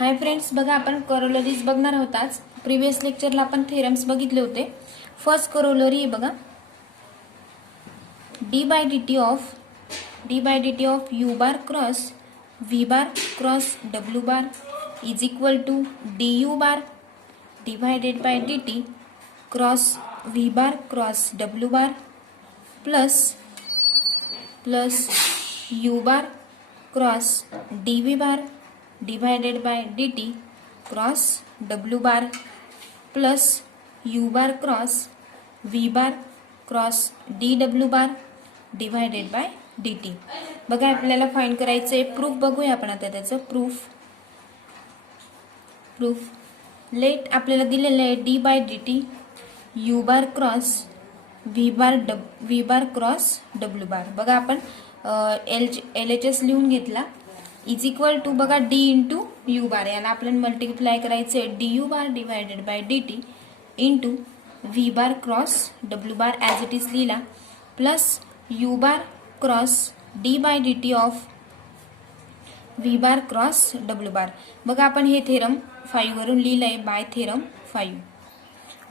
Hi friends, बघा आपण करोलरीज बघणार आहोत. आज प्रिव्हियस लेक्चरला आपण थेरम्स बघितले होते. फर्स्ट करोलरी बघा, D by D of U bar cross V bar cross W bar is equal to D you bar divided by D T cross V bar cross W bar plus U bar cross D V bar divided by D T cross W bar plus U bar cross V bar cross D W bar divided by D T. बघा आपल्याला find करायचं आहे. Proof बघूया आपण आता त्याचं. Proof late आपल्याला दिलेलं आहे D by D T U bar cross V bar cross W bar. बघा आपण एल एच एस लिहून घेतला इज इक्वल टू बघा डी इंटू यू बार, याला आपल्याला मल्टिप्लाय करायचे D you bar divided by D T into V bar cross W bar as it is लिहिला plus U bar cross D by D T of V bar cross W bar. बघा आपण हे theorem 5 वरून लिहिलंय bye theorem 5.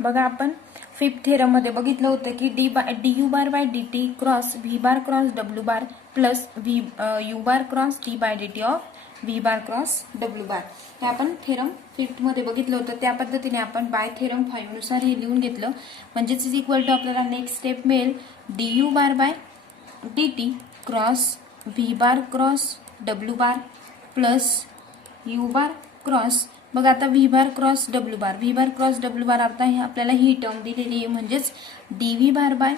बघा आपण fifth theorem मध्ये बघितलं होतं की D you bar by D T cross V bar cross W bar plus U bar cross D by D T of V bar cross W bar. हे आपण थेरम फिफ्थ मध्ये बघितलं होतं. त्या पद्धतीने आपण बाय थेरम 5 नुसार हे लिहून घेतलं. म्हणजेच इज इक्वल टू आपल्याला नेक्स्ट स्टेप मिळेल D you bar by D T cross V bar cross W bar plus U bar cross बघा आता V bar cross W bar आता आपल्याला ही टर्म दिलेली आहे. म्हणजेच D V bar by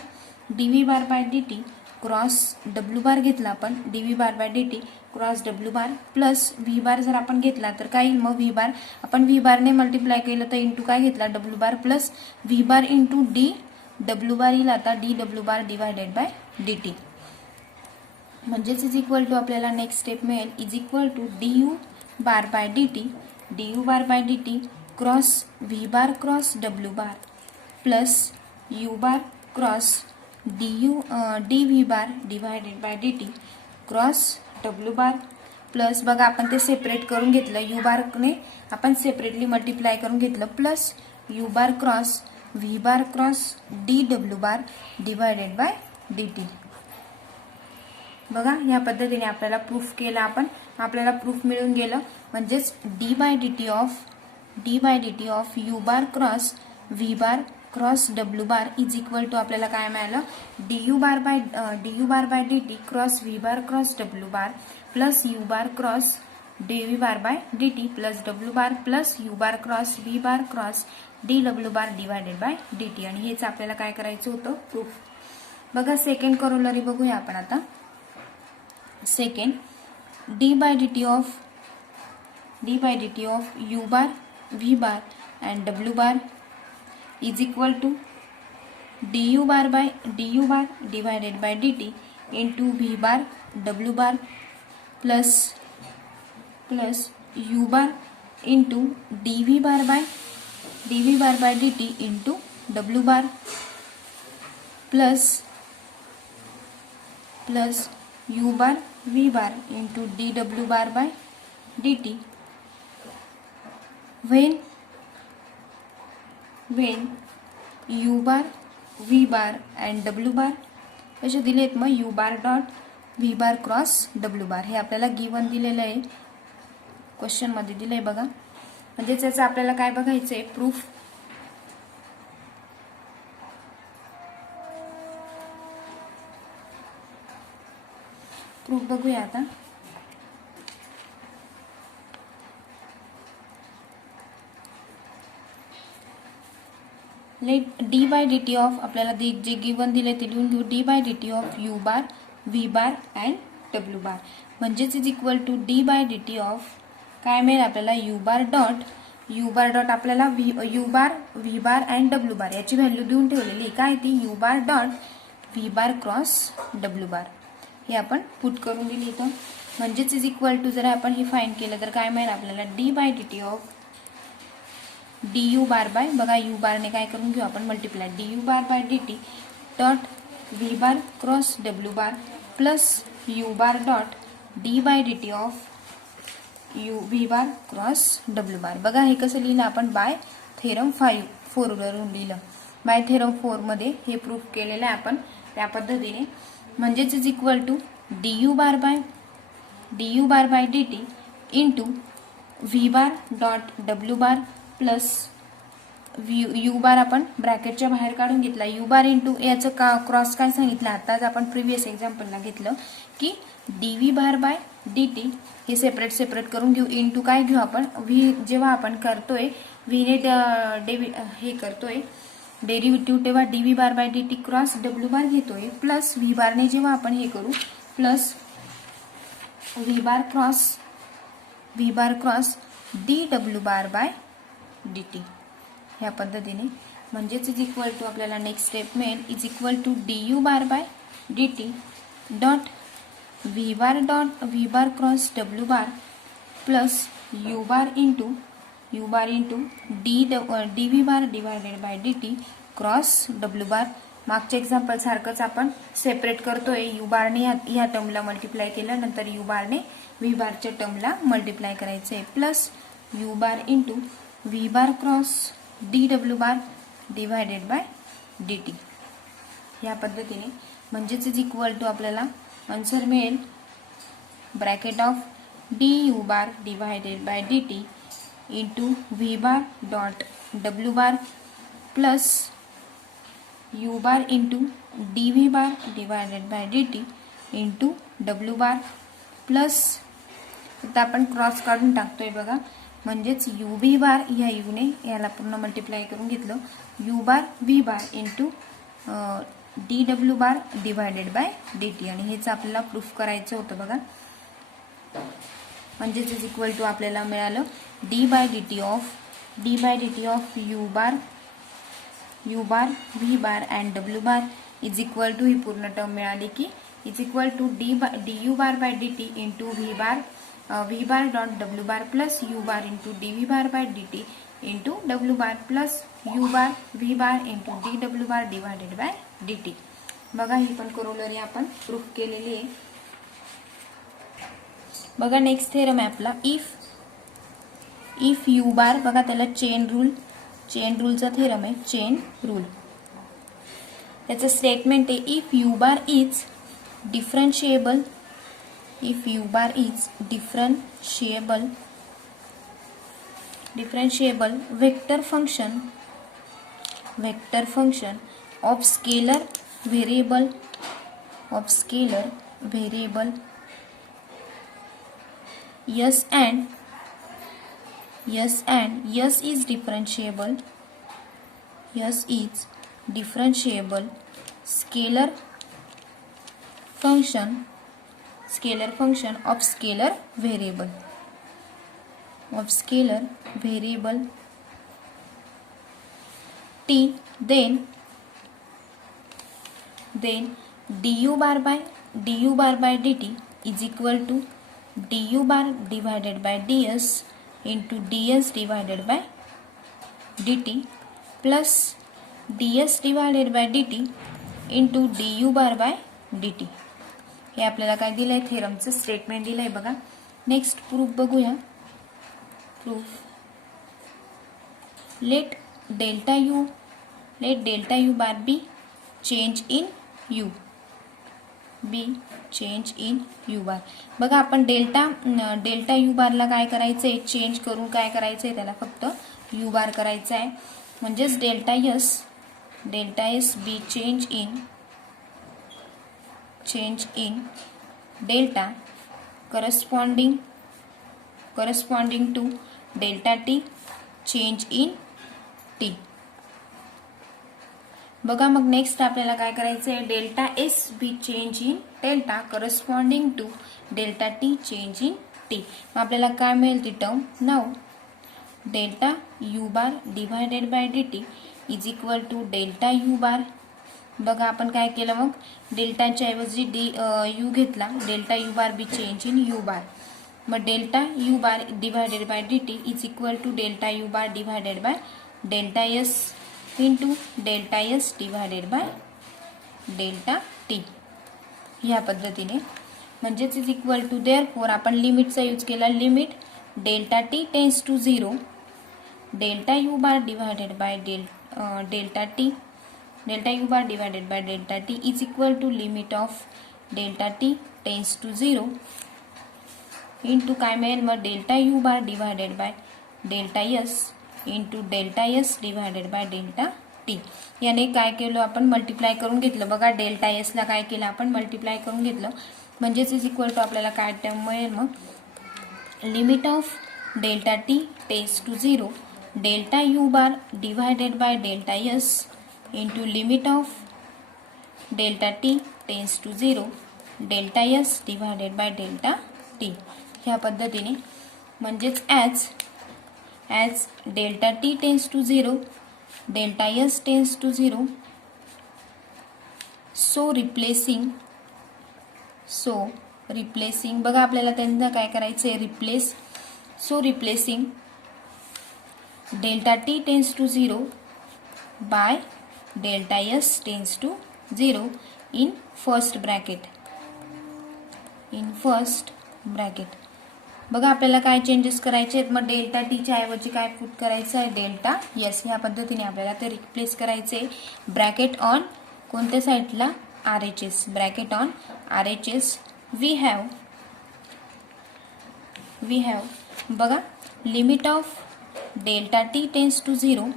D T cross W bar घेतला आपण D V bar by D T cross W bar plus V bar जर आपण घेतला तर काय मग व्ही बार आपण व्ही बारने मल्टिप्लाय केलं तर इंटू काय घेतला W bar plus V bar into D W bar येईल आता D W bar divided by D T. म्हणजेच इज इक्वल टू आपल्याला नेक्स्ट स्टेप मिळेल is equal to D you bar by D T cross V bar cross W bar plus U bar cross D V bar divided by D T cross W bar plus बघा आपण ते separate करून घेतलं you बारने आपण separately multiply करून घेतलं plus U bar cross V bar cross D W bar divided by D T. बघा या पद्धतीने आपल्याला प्रूफ केला आपण. आपल्याला प्रूफ मिळून गेलं. म्हणजेच D by D T of U bar cross V bar cross W bar is equal to आपल्याला काय मिळालं D you bar by D T cross V bar cross W bar plus U bar cross D V bar by D T plus W bar plus U bar cross V bar cross D W bar divided by D T. आणि हेच आपल्याला काय करायचं होतं proof. बघा second corollary बघूया आपण आता. Second D by D T of U bar V bar and W bar is equal to D you bar divided by D T into V bar W bar plus U bar into D V bar by D T into W bar plus U bar V bar into D W bar by D T when U bar V bar and W bar कसे दिलेत मग U bar dot V bar cross W bar हे आपल्याला given दिलेलं आहे. Question मध्ये दिलंय बघा. म्हणजे त्याचं आपल्याला काय बघायचं आहे प्रूफ. बघूया आता. Let D by D T of आपल्याला जे गिवन दिले ते लिहून घेऊ D by D T of U bar V bar and W bar. म्हणजेच is equal to D by D T of काय मिळेल आपल्याला यू बार डॉट आपल्याला U bar V bar and W bar याची व्हॅल्यू देऊन ठेवलेली काय ती U bar dot V bar cross W bar हे आपण पुट करून दिली इथं. म्हणजेच इज इक्वल टू जर आपण हे फाइंड केलं तर काय मिळेल आपल्याला D by D T of D you bar by बघा यू बारने काय करून घेऊ आपण multiply D you bar by D T dot V bar cross W bar plus U bar dot D by D T of V bar cross W bar. बघा हे कसं लिहिलं आपण बाय थेरम 4 वरून लिहिलं. बाय थेरम 4 मध्ये हे proof केलेलं आहे आपण त्या पद्धतीने. म्हणजेच is equal to du bar by dt into V bar dot W bar plus U bar आपण ब्रॅकेटच्या बाहेर काढून घेतला. यू बार इंटू याचं क्रॉस काय सांगितलं आताच आपण प्रिव्हियस एक्झाम्पलला घेतलं की dv बार बाय dt हे सेपरेट करून घेऊ. इंटू काय घेऊ आपण व्ही जेव्हा आपण करतोय व्हीने हे करतोय डेरिव्हेटिव्ह तेव्हा dv bar by dt cross W bar घेतोय प्लस व्ही बारने जेव्हा आपण हे करू plus V bar cross dw bar by dt ह्या पद्धतीने. म्हणजेच इज इक्वल टू आपल्याला नेक्स्ट स्टेप मिळेल is equal to du bar by dt dot V bar cross W bar plus U bar into dv bar divided by dt cross W bar. मागच्या example सारखंच आपण separate करतोय. You बारने या टर्मला multiply केलं नंतर you बारने व्ही बारच्या टर्मला मल्टिप्लाय करायचं आहे plus U bar into V bar cross dw bar divided by dt या पद्धतीने. म्हणजेच इज इक्वल टू आपल्याला आन्सर मिळेल bracket of du bar divided by dt into V bar dot W bar plus U bar into dv bar divided by dt into W bar plus आता आपण cross काढून टाकतोय बघा. म्हणजेच U V बार ह्या यूने याला पूर्ण मल्टिप्लाय करून घेतलं you bar V bar into dw bar divided by dt आणि हेच आपल्याला प्रूफ करायचं होतं बघा. म्हणजेच इज इक्वल टू आपल्याला मिळालं d by dt of U bar V bar and W bar is equal to ही पूर्ण टर्म मिळाली की is equal to du bar by dt into V bar dot W bar plus U bar into dv bar by dt into W bar plus U bar V bar into dw bar divided by dt. बघा ही पण corollary आपण proof केलेली आहे. बघा next theorem आहे आपला if U bar. बघा त्याला चेन रूलचा थेरम आहे. चेन रूल त्याचं स्टेटमेंट आहे if U bar is differentiable vector function of scalar variable yes and yes is differentiable scalar function of scalar variable t then du bar by dt is equal to du bar divided by ds into ds divided by dt plus ds divided by dt into du bar by dt. हे आपल्याला काय दिलंय थेरमचं statement दिलंय बघा. Next proof बघूया. Proof let delta you bar be change in you bar. बघा आपण delta U बारला काय करायचंय चेंज करून काय करायचंय त्याला फक्त यू बार करायचा आहे. म्हणजेच delta S be change in delta corresponding to delta T change in T. बघा मग नेक्स्ट आपल्याला काय करायचं आहे delta S be change in delta corresponding to delta T change in T. मग आपल्याला काय मिळेल ती टर्म नाव delta you bar divided by D T is equal to delta you bar. बघा आपण काय केलं मग डेल्टाच्या ऐवजी यू घेतला delta you bar be change in you bar. मग delta you bar divided by D T is equal to delta you bar divided by delta S into delta s divided by delta t ह्या पद्धतीने. म्हणजेच is equal to therefore आपण लिमिटचा use केला limit delta T tends to 0, delta you bar divided by delta you bar divided by delta T is equal to limit of delta T tends to 0 into काय मिळेल मग delta you bar divided by delta S into delta S divided by delta T. याने काय केलं आपण multiply करून घेतलं बघा. डेल्टा एसला काय केलं आपण मल्टिप्लाय करून घेतलं म्हणजेच इज इक्वल टू आपल्याला काय टर्म मिळेल मग limit of delta T tends to 0 delta you bar divided by delta S into limit of delta T tends to 0 delta S divided by delta t. ह्या पद्धतीने म्हणजेच as delta T tends to 0 delta S tends to 0 so replacing बघा आपल्याला त्यांना काय करायचं आहे replacing delta T tends to 0 by delta S tends to 0 in first bracket. बघा आपल्याला काय चेंजेस करायचे आहेत मग डेल्टा टीच्या ऐवजी काय पुट करायचं आहे डेल्टा एस. ह्या पद्धतीने आपल्याला ते रिप्लेस करायचे. ब्रॅकेट ऑन कोणत्या साईडला RHS bracket on RHS we have बघा limit of delta T tends to 0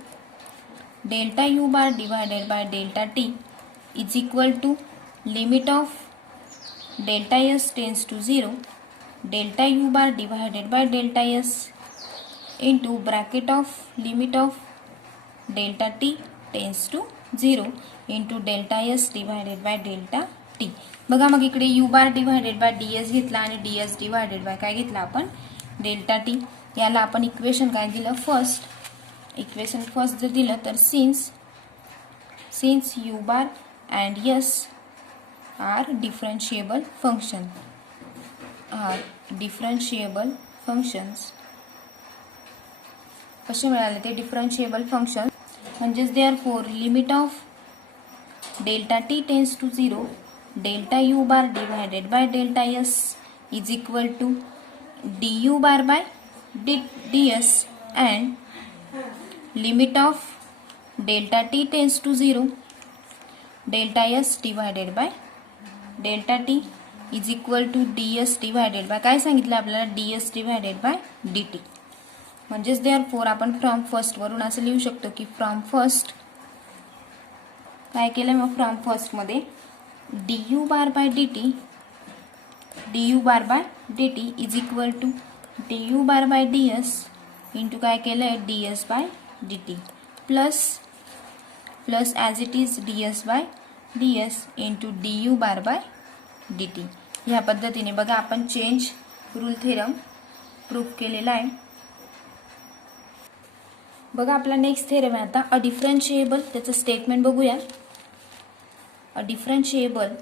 delta you bar divided by delta T is equal to limit of delta S tends to 0 delta you bar divided by delta S into bracket of limit of delta T tends to 0 into delta S divided by delta T. बघा मग इकडे U bar divided by ds घेतला आणि ds divided by काय घेतला आपण delta T. याला आपण इक्वेशन काय दिलं इक्वेशन फर्स्ट जर दिलं तर since U bar and S are differentiable functions कसे मिळाले ते डिफरन्शिएबल फंक्शन म्हणजेच therefore limit of delta T tends to 0 delta you bar divided by delta S is equal to du bar by ds and limit of delta t tends to 0 delta s divided by delta t is equal to ds divided by काय सांगितलं आपल्याला ds divided by dt. म्हणजेच therefore आपण from first वरून असं लिहू शकतो की फ्रॉम फर्स्ट काय केलं मग फ्रॉम फर्स्ट मध्ये du bar by dt is equal to du bar by ds into काय केलं आहे ds by dt plus as it is ds by ds into du bar by dt. ह्या पद्धतीने बघा आपण चेंज रूल थेरम प्रूफ केलेला आहे. बघा आपला नेक्स्ट थेरम आहे आता अ डिफरन्शिएबल. त्याचं स्टेटमेंट बघूया. A differentiable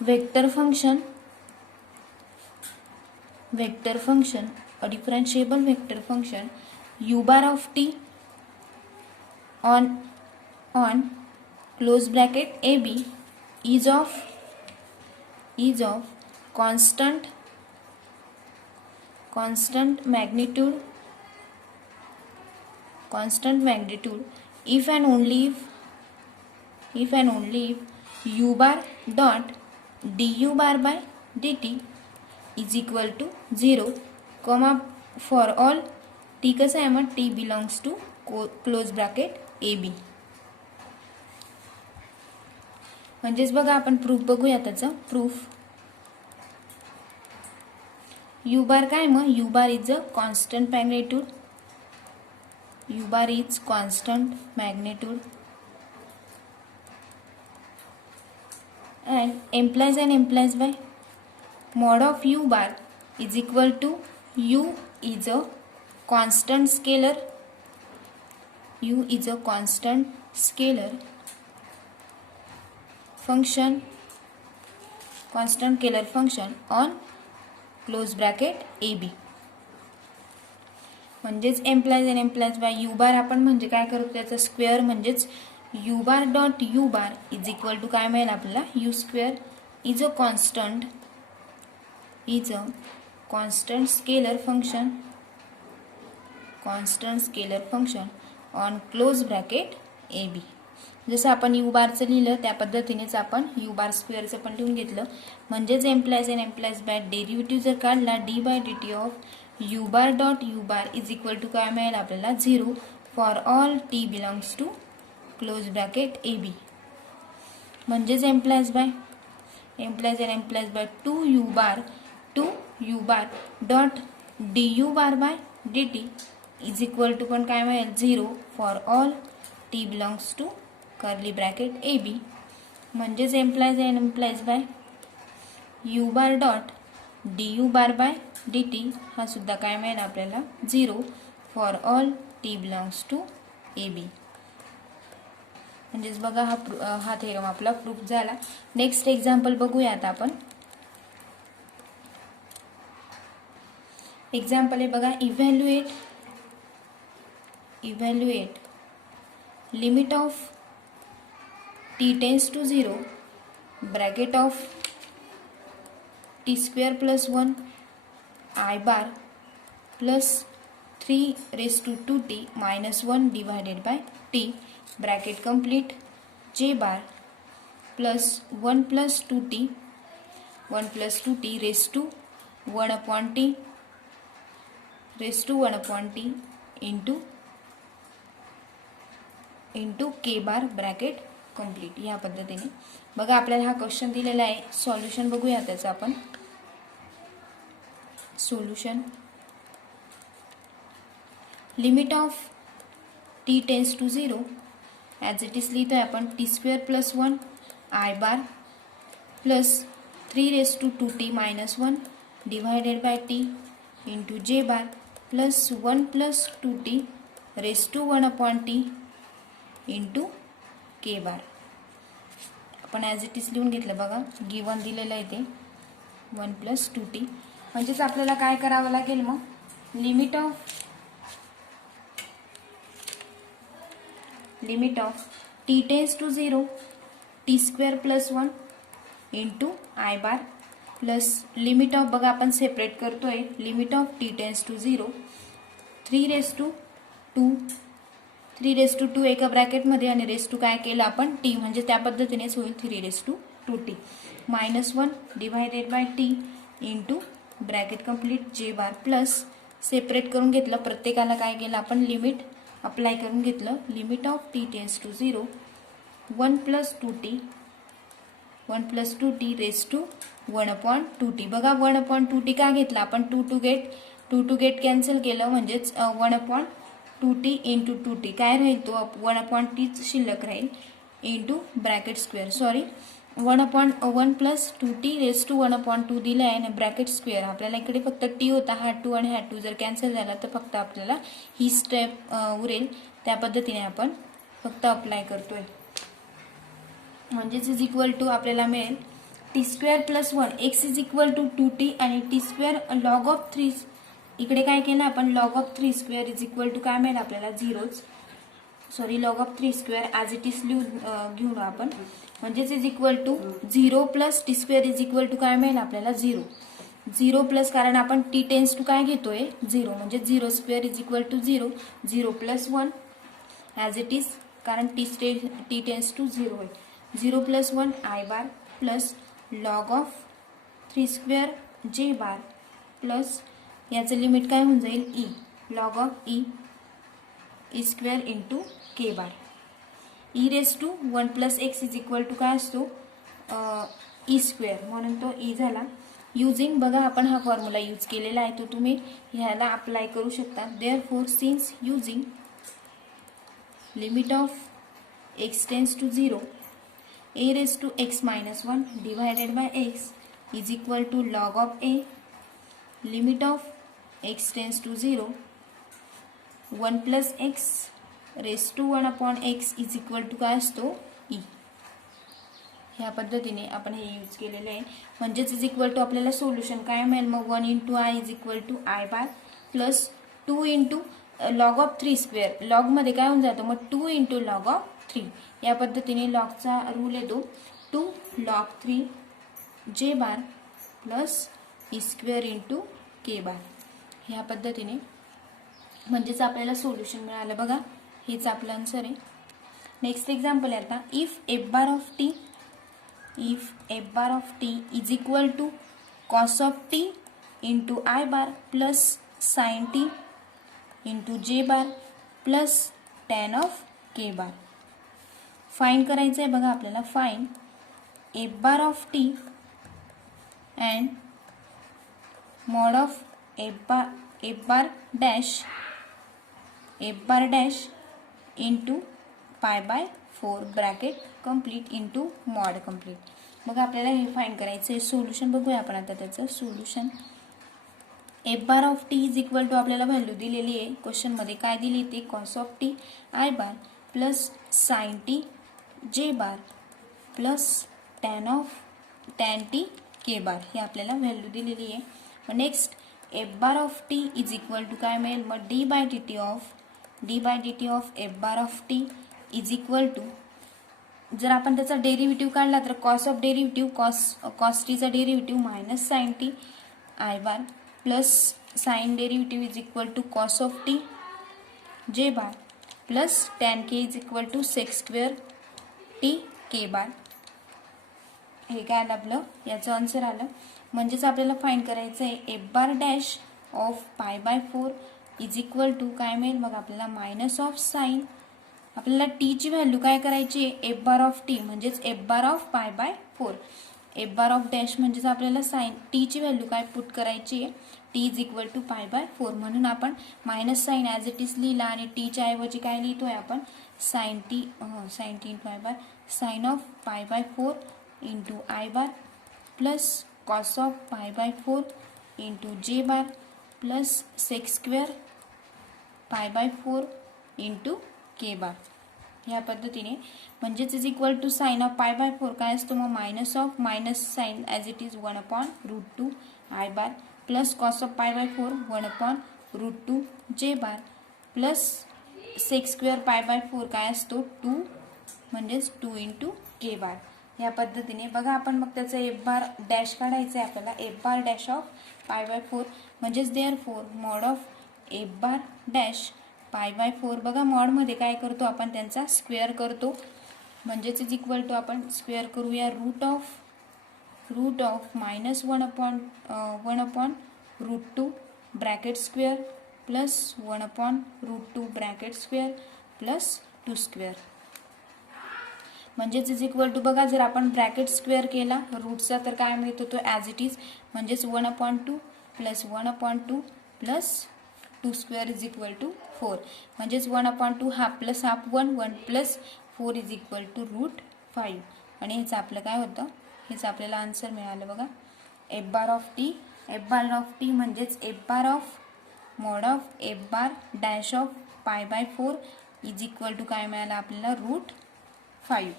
vector function a differentiable vector function u bar of t on close bracket ab is of constant magnitude if and only if u bar dot du bar by dt is equal to 0 comma for all t कसं आहे मग t belongs to close bracket ab. म्हणजेच बघा आपण proof बघूया. त्याचं proof u बार काय मग u bar is a constant magnitude and implies by mod of u bar is equal to u is a constant scalar function on close bracket ab. म्हणजेच implies by u bar आपण म्हणजे काय करतो त्याचा square म्हणजेच u bar dot u bar is equal to काय मिळेल आपल्याला u square is a constant is a constant scalar function on close bracket A b. जसं आपण यू बारचं लिहिलं त्या पद्धतीनेच आपण यू बार स्क्वेअरचं पण लिहून घेतलं. म्हणजेच implies and implies by derivative जर काढला D by D T of U bar dot U bar is equal to काय मिळेल आपल्याला 0 for all T belongs to close bracket A B. म्हणजेच implies and implies by 2u bar dot D you bar by D T is equal to पण काय मिळेल 0 for all T belongs to curly bracket A B. म्हणजेच implies and implies by u bar dot D you bar by D t हा सुद्धा काय मिळेल आपल्याला 0 for all T belongs to a बी. म्हणजेच बघा हा थेरम आपला प्रूफ झाला. नेक्स्ट एक्झाम्पल बघूया आता आपण. एक्झाम्पल आहे बघा, evaluate limit of t tends to 0 bracket of t square plus 1 i bar plus 3 raise to 2t minus 1 divided by t bracket complete j bar plus 1 plus 2t raise to 1 upon t into k bar bracket complete. या पद्धतीने बघा आपल्याला हा question दिलेला आहे. Solution बघूया त्याचं आपण. Solution limit of t tends to 0 as it is लिहितोय आपण t square plus 1 i bar plus 3 raise to 2t minus 1 divided by t into j bar plus 1 plus 2t raise to 1 upon t into k bar. आपण as it is लिहून घेतलं बघा. Given दिलेलं आहे ते 1 plus 2t. म्हणजेच आपल्याला काय करावं लागेल मग, limit of t tends to 0 t square plus 1 into I bar plus limit of बघा आपण सेपरेट करतोय. Limit of t tends to 0 3 raise to 2 एका ब्रॅकेटमध्ये आणि रेज टू काय केलं आपण टी, म्हणजे त्या पद्धतीनेच होईल 3 raise to 2t minus 1 divided by t into bracket complete j bar plus separate करून घेतलं. प्रत्येकाला काय केलं आपण लिमिट अप्लाय करून घेतलं. Limit of t tends to 0 1 plus 2t raise to 1 upon 2t. बघा 1 अपॉन 2t का घेतला आपण, 2 टू गेट कॅन्सल केलं. म्हणजेच 1 अपॉन 2t इंटू 2t काय राहील तो 1 अपॉन टीच शिल्लक राहील into bracket square. Sorry 1 plus 2t raise to 1 upon 2 दिला आहे आणि ब्रॅकेट स्क्वेअर. आपल्याला इकडे फक्त टी होता, हा 2 आणि हा 2 जर कॅन्सल झाला तर फक्त आपल्याला ही स्टेप उरेल. त्या पद्धतीने आपण फक्त अप्लाय करतोय. म्हणजेच इज इक्वल टू आपल्याला मिळेल t square plus 1 x is equal to 2t आणि टी स्क्वेअर लॉग ऑफ 3 इकडे काय केलं आपण log of 3 square is equal to काय मिळेल आपल्याला 0च. Sorry log of 3 square as it is घेऊन आपण. म्हणजेच is equal to 0 plus t square is equal to काय मिळेल आपल्याला 0 प्लस कारण आपण टी टेन्स टू काय घेतोय 0 म्हणजे 0 square is equal to 0 plus 1 as it is कारण टी टेन्स टू 0 होईल. 0 plus 1 i bar plus log of 3 square j bar plus याचं लिमिट काय होऊन जाईल e log of e square into k bar. E raise to 1 plus x is equal to काय असतो E square, म्हणून तो E झाला. युजिंग बघा आपण हा फॉर्म्युला यूज केलेला आहे तो तुम्ही ह्याला अप्लाय करू शकता. Therefore since using limit of x tends to 0 a raised to x minus 1 divided by x is equal to log of a limit of x tends to 0 1 plus x raised to 1 upon x is equal to काय असतो e. ह्या पद्धतीने आपण हे use केलेले आहे. म्हणजेच is equal to आपल्याला सोल्युशन काय मिळेल मग 1 into i is equal to i bar plus 2 into log of 3 square. लॉगमध्ये काय होऊन जातं मग 2 इंटू लॉग ऑफ 3. या पद्धतीने लॉगचा रूल येतो 2 लॉग 3 जे bar plus E square into k bar. ह्या पद्धतीने म्हणजेच आपल्याला सोल्युशन मिळालं बघा. हेच आपलं आन्सर आहे. नेक्स्ट एक्झाम्पल आहे आता. If f bar of T is equal to cos of t into I bar plus sine T into j bar plus tan of k bar. Find करायचं आहे बघा आपल्याला. Find f bar of t and mod of F bar dash into pi by 4 bracket complete into mod complete. बघा आपल्याला हे find करायचं आहे. Solution बघूया आपण आता. त्याचं solution F bar of T is equal to आपल्याला व्हॅल्यू दिलेली आहे क्वेश्चनमध्ये. काय दिली ती cos of T I bar plus sine T जे बार प्लस टॅन टी के बार. ही आपल्याला व्हॅल्यू दिलेली आहे. मग next F bar of T is equal to काय मिळेल मग D by D T of F bar of T is equal to, जर आपण त्याचा डेरिव्हेटिव्ह काढला तर कॉस ऑफ डेरिव्हेटिव्ह कॉस टीचा derivative minus sine t I bar plus sine derivative is equal to cos of t जे bar plus tan k is equal to sec square t K bar. हे काय आलं आपलं, याचं answer आलं. म्हणजेच आपल्याला फाइंड करायचं आहे F bar dash of pi by 4 is equal to काय मिळेल मग आपल्याला मायनस ऑफ साइन. आपल्याला टीची व्हॅल्यू काय करायची आहे एफ बार ऑफ टी म्हणजेच F bar of pi by 4. F bar of dash म्हणजेच आपल्याला साइन टीची व्हॅल्यू काय पुट करायची आहे T is equal to pi by 4. म्हणून आपण minus sine as it is लिहिला आणि टीच्या ऐवजी काय लिहितोय आपण sine T into I bar sine of pi by 4 into I bar plus cos of pi by 4 into j bar plus sec square pi by 4 into k bar. ह्या पद्धतीने म्हणजेच is equal to sine of pi by 4 काय असतो मग minus sine as it is 1/√2 i bar plus cos of pi by 4 1/√2 j bar plus sec square pi by 4 काय असतो 2 म्हणजेच 2 into k bar. ह्या पद्धतीने बघा आपण मग त्याचं एफ बार डॅश काढायचं आहे आपल्याला. F bar dash of pi by 4 म्हणजेच therefore mod of F bar dash पाय बाय 4. बघा मॉडमध्ये काय करतो आपण त्यांचा स्क्वेअर करतो म्हणजेच इज इक्वल टू आपण स्क्वेअर करूया root of minus 1/√2 bracket square plus 1/√2 bracket square plus 2 square. म्हणजेच इज इक्वल टू बघा जर आपण ब्रॅकेट स्क्वेअर केला रूटचा तर काय मिळतो तो ॲज इट इज म्हणजेच 1/2 plus 1/2 plus 2 square is equal to 4. म्हणजेच 1/2 half plus half 1 plus 4 is equal to √5. आणि हेच आपलं काय होतं हेच आपल्याला आन्सर मिळालं बघा. एफ बार ऑफ टी म्हणजेच F bar of mod of F bar dash of pi by 4 is equal to काय मिळालं आपल्याला √5.